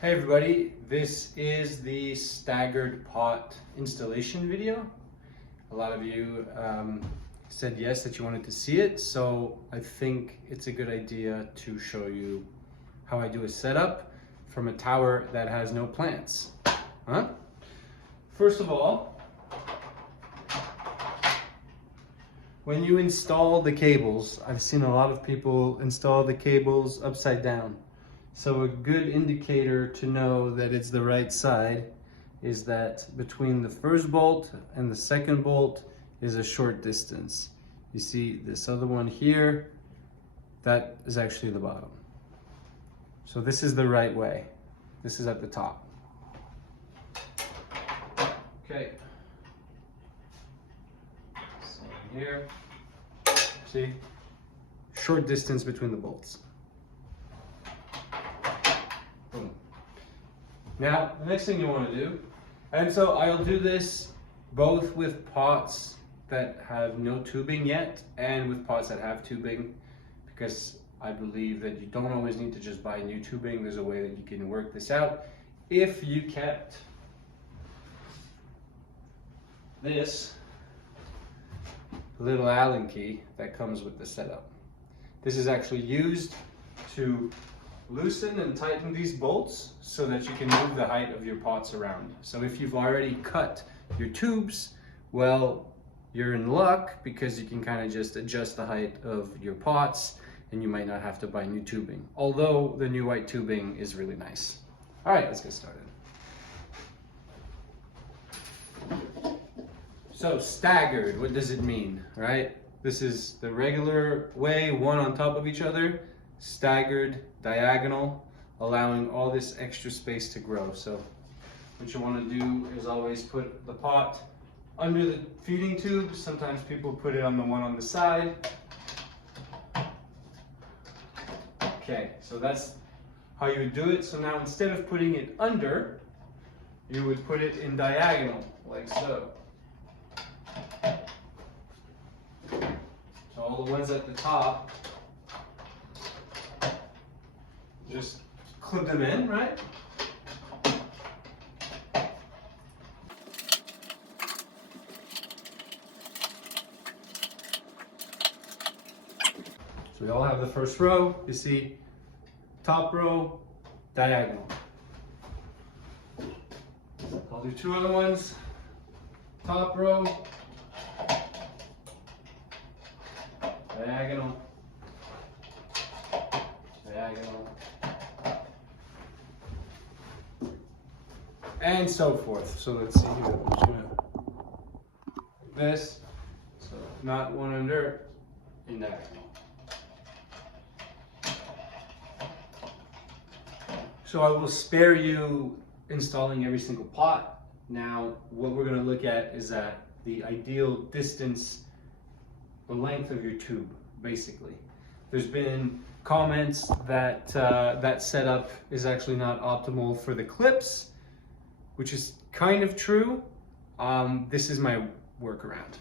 Hey everybody, this is the staggered pot installation video. A lot of you said yes, that you wanted to see it, so I think it's a good idea to show you how I do a setup from a tower that has no plants. First of all, when you install the cables, I've seen a lot of people install the cables upside down. So a good indicator to know that it's the right side is that between the first bolt and the second bolt is a short distance. You see this other one here, that is actually the bottom. So this is the right way. This is at the top. Okay. Same here. See? Short distance between the bolts. Boom. Now, the next thing you want to do, and so I'll do this both with pots that have no tubing yet and with pots that have tubing, because I believe that you don't always need to just buy new tubing. There's a way that you can work this out. If you kept this little Allen key that comes with the setup, this is actually used to loosen and tighten these bolts so that you can move the height of your pots around. So if you've already cut your tubes, well, you're in luck, because you can kind of just adjust the height of your pots and you might not have to buy new tubing. Although the new white tubing is really nice. All right, let's get started. So staggered, what does it mean, right? This is the regular way, one on top of each other. Staggered, diagonal, allowing all this extra space to grow. So what you want to do is always put the pot under the feeding tube. Sometimes people put it on the one on the side. Okay, so that's how you would do it. So now instead of putting it under, you would put it in diagonal, like so. So all the ones at the top, just clip them in, right? So we all have the first row. You see, top row, diagonal. I'll do two other ones. Top row, diagonal, diagonal, and so forth. So let's see here. I'm just gonna like this. So not one under, in diagonal. So I will spare you installing every single pot. Now, what we're going to look at is that the ideal distance, the length of your tube, basically. There's been comments that that setup is actually not optimal for the clips, which is kind of true. This is my workaround.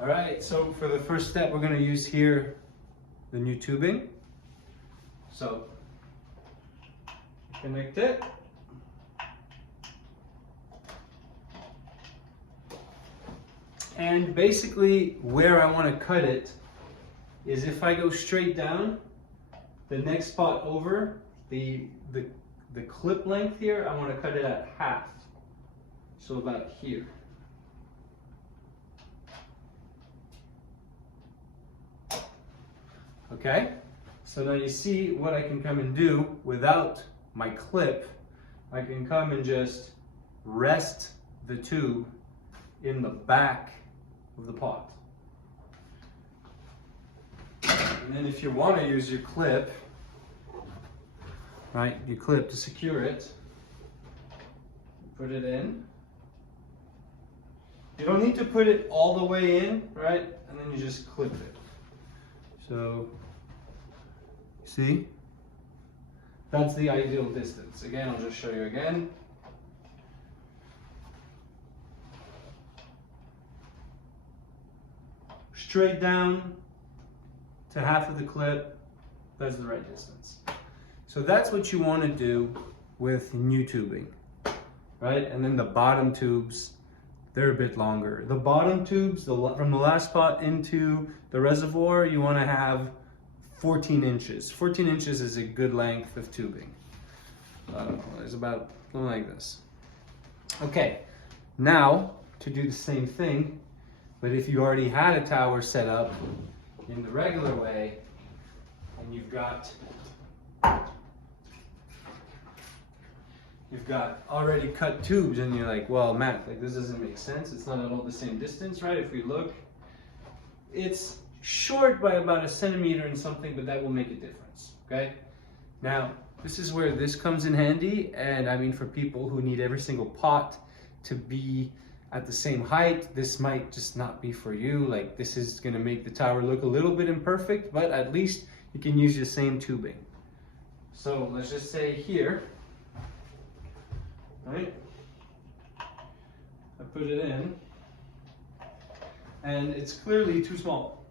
All right, so for the first step, we're going to use here the new tubing. So connect it. And basically where I want to cut it is if I go straight down, the next spot over, the clip length here, I want to cut it at half. So about here. Okay, so now you see what I can come and do without my clip. I can come and just rest the tube in the back of the pot. And then if you want to use your clip, right, your clip to secure it, put it in. You don't need to put it all the way in, right? And then you just clip it. So, see? That's the ideal distance. Again, I'll just show you again. straight down to half of the clip, that's the right distance. So that's what you want to do with new tubing, right? And then the bottom tubes, they're a bit longer. The bottom tubes, from the last spot into the reservoir, you want to have 14 inches. 14 inches is a good length of tubing. I don't know, it's about something like this. Okay, now to do the same thing, but if you already had a tower set up in the regular way, and you've got already cut tubes, and you're like, well, Matt, like this doesn't make sense. It's not at all the same distance, right? If we look, it's short by about 1 centimeter and something, but that will make a difference, okay? Now, this is where this comes in handy, and I mean, for people who need every single pot to be at the same height, this might just not be for you. Like, this is gonna make the tower look a little bit imperfect, but at least you can use the same tubing. So let's just say here, right? I put it in, and it's clearly too small.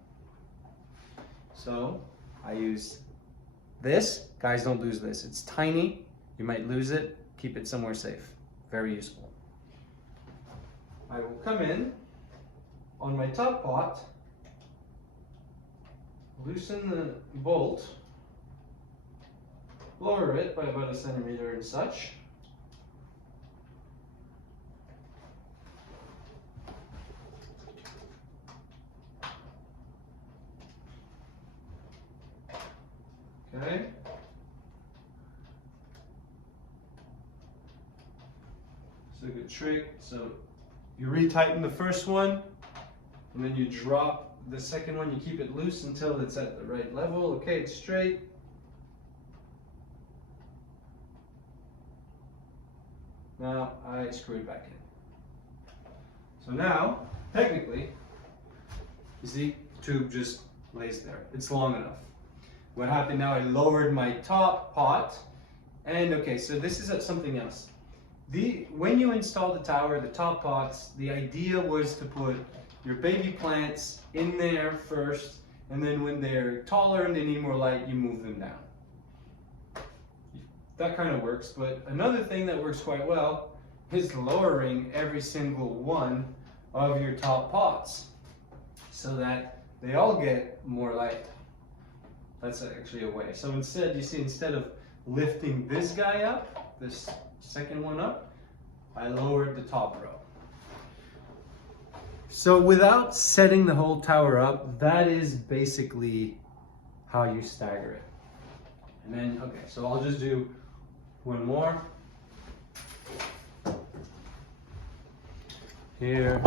So I use this. Guys, don't lose this. It's tiny. You might lose it. Keep it somewhere safe. Very useful. I will come in on my top pot, loosen the bolt, lower it by about 1 centimeter and such. Okay. It's a good trick. So you retighten the first one, and then you drop the second one. You keep it loose until it's at the right level. Okay, it's straight. Now I screw it back in. So now, technically, you see, the tube just lays there. It's long enough. What happened now, I lowered my top pot, and okay, so this is something else. When you install the tower, the top pots, the idea was to put your baby plants in there first, and then when they're taller and they need more light, you move them down. That kind of works, but another thing that works quite well is lowering every single one of your top pots so that they all get more light. That's actually a way. So instead, you see, instead of lifting this guy up, this second one up, I lowered the top row. So without setting the whole tower up, that is basically how you stagger it. And then, okay, so I'll just do one more. Here.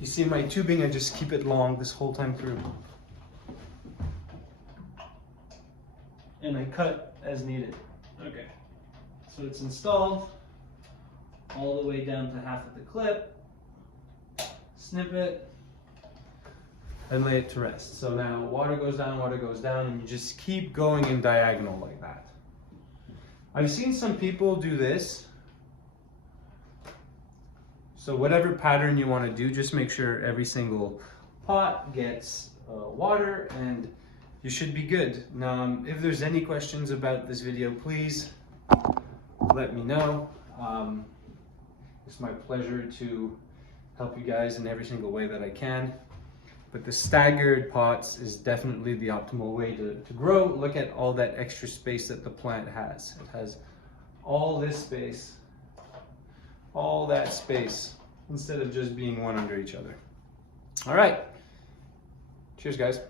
You see my tubing, I just keep it long this whole time through. And I cut as needed. Okay, so it's installed all the way down to half of the clip. Snip it and lay it to rest. So now water goes down, and you just keep going in diagonal like that. I've seen some people do this. So whatever pattern you want to do, just make sure every single pot gets water, and you should be good. Now, if there's any questions about this video, please let me know. It's my pleasure to help you guys in every single way that I can. But the staggered pots is definitely the optimal way to grow. Look at all that extra space that the plant has. It has all this space, all that space, instead of just being one under each other. All right. Cheers, guys.